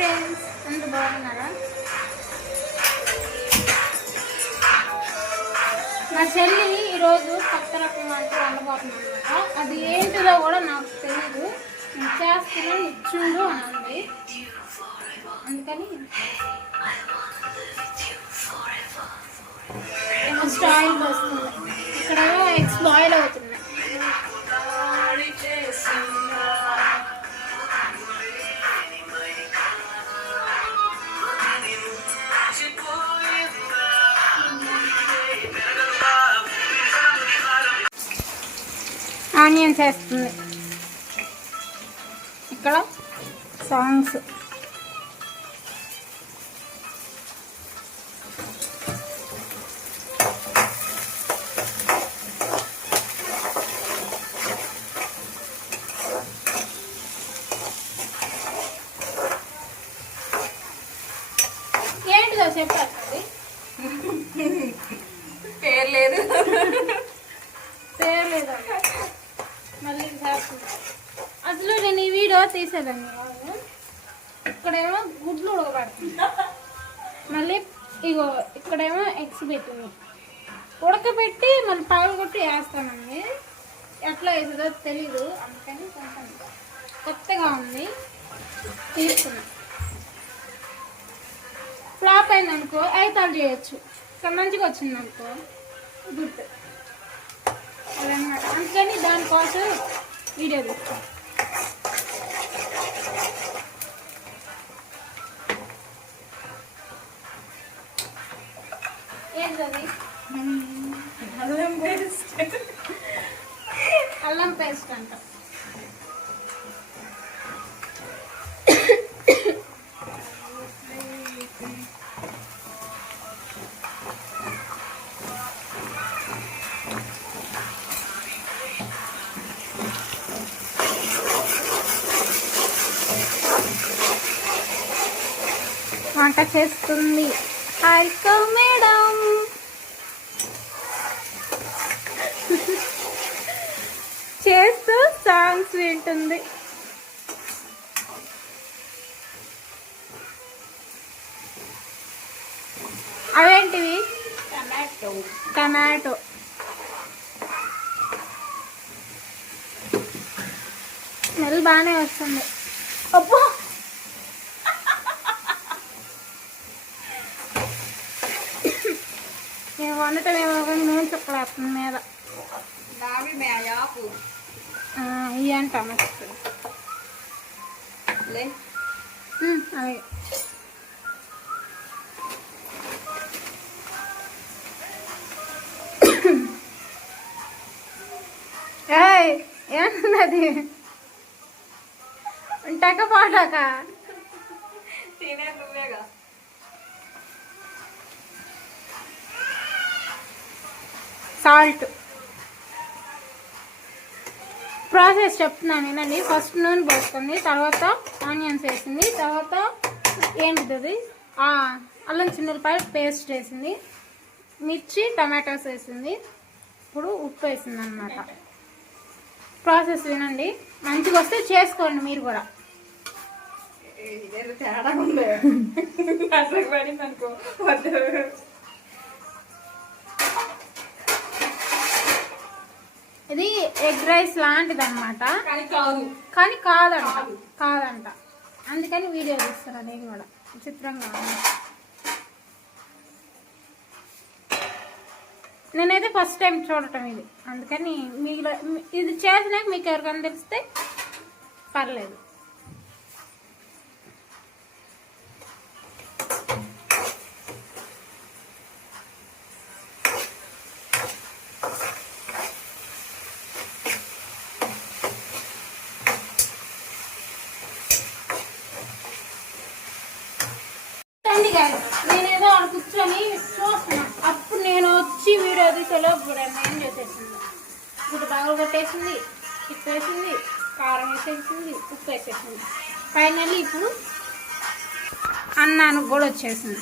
Friends అందరూ బాగున్నారా? నా చెల్లి ఈరోజు కొత్త రకం వంట వండబోతుంది అనమాట అది ఏంటిదో కూడా నాకు తెలియదు నేను చేస్తున్నాను ఇచ్చిండు అని అంది అందుకని ఫస్ట్ ఆయిల్ పోస్తుంది ఇక్కడ ఎగ్స్ బాయిల్ ఆనియన్స్ వేస్తుంది. ఇక్కడ? సాంగ్స్. ఏంటిదో చెప్పాలి పేరు లేదు. పేరు లేదా మళ్ళీ అసలు నేను ఈ వీడియో తీసేదాన్ని కాదు. ఇక్కడేమో గుడ్లు ఉడకబడుతుంది. మళ్ళీ ఇగో ఇక్కడేమో ఎగ్స్ పెట్టింది. ఉడకబెట్టి మళ్ళీ పగలగొట్టి వేస్తానండి. ఎట్లా అవుతుందో తెలీదు. అందుకని కొంచెం కొత్తగా ఉంది. తీసుకున్నా ఫ్లాప్ అయిందనుకో ఐతాలు చేయొచ్చు. ఇక్కడ మంచిగా వచ్చింది అనుకో గుడ్. అదనమాట. అందుకని దానికోసం వీడియో తీస్తాను ఏంటది అల్లం పేస్ట్. అల్లం పేస్ట్ అంట. వంట చేస్తుంది. హాయ్ మేడం చేస్తూ సాంగ్స్ వింటుంది. అవేంటివి? టమాటో టమాటో స్మెల్ బాగానే వస్తుంది. అబ్బో నేను వండటం ఏమో కానీ నూనె చుక్కలు వేస్తుంది మీద. నావి మేయాకు ఆ, ఇవి అంట మస్తు లే. ఉమ్, అలాగే ఏమన్నది ఉంటాక పాడాక తినే నువ్వేగా? సాల్ట్. ప్రాసెస్ చెప్తున్నాను వినండి. ఫస్ట్ నూనె పోస్తుంది తర్వాత ఆనియన్స్ వేసింది తర్వాత ఏంటిది అల్లం చిన్నపాయ పేస్ట్ వేసింది మిర్చి టమాటోస్ వేసింది. ఇప్పుడు ఉప్పు వేసింది అనమాట ప్రాసెస్ వినండి. మంచిగా వస్తే చేసుకోండి మీరు కూడా. తేడా ఉంది ఎగ్ రైస్ లాంటిది అనమాట కానీ కాదు. కానీ కాదంట. కాదంట. అందుకని వీడియో తీస్తున్నా నేను కూడా. విచిత్రంగా ఉంది. నేనైతే ఫస్ట్ టైం చూడటం ఇది. అందుకని మీలో ఇది చేసినాక మీకు ఎవరికైనా తెలిస్తే పర్లేదు. నేనేదో అక్కడ కూర్చొని చూస్తున్నా. అప్పుడు నేను వచ్చి వీడియో తీసేలో ఇప్పుడు ఏం చేసేసింది? ఇప్పుడు బాగా కొట్టేసింది ఉప్పు కారం వేసేసింది ఉప్పు వేసేసింది. ఫైనల్లీ ఇప్పుడు అన్నానికి కూడా వచ్చేసింది.